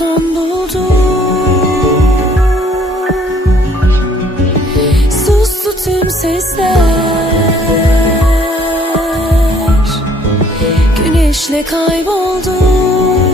son buldum. Sustu tüm sesler. Güneşle kayboldum.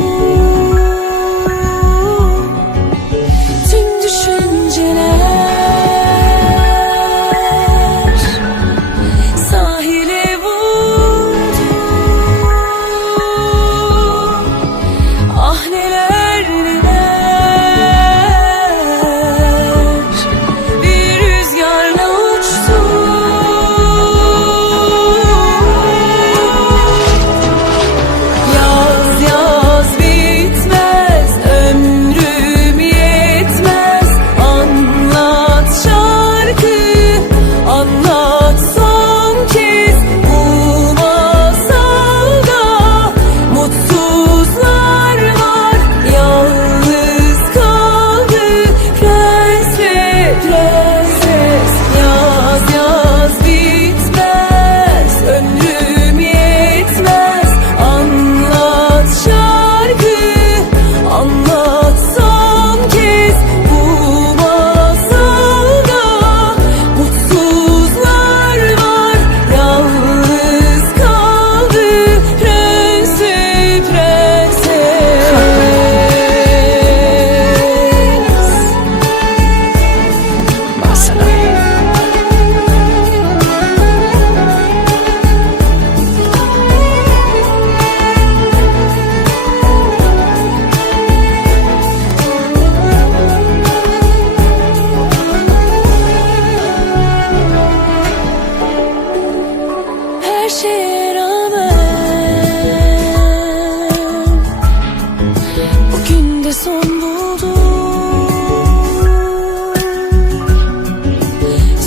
son buldu.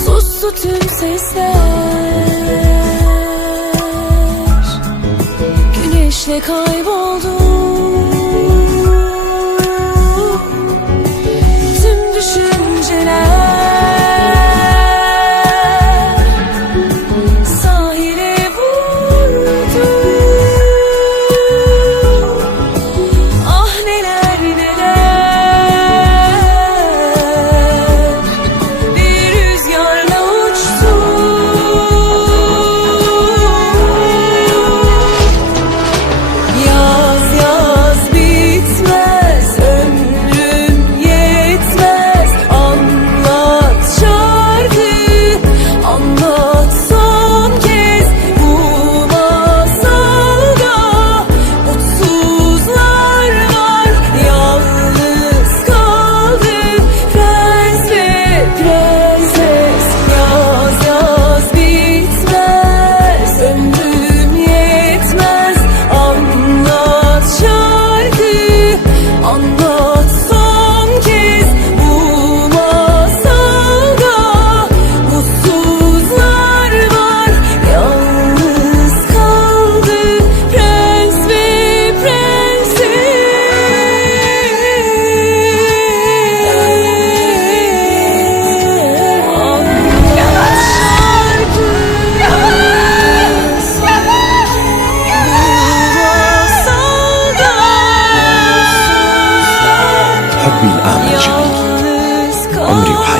Sustu tüm sesler. Güneşle kayboldu. من آمن جميل عمري وحياتي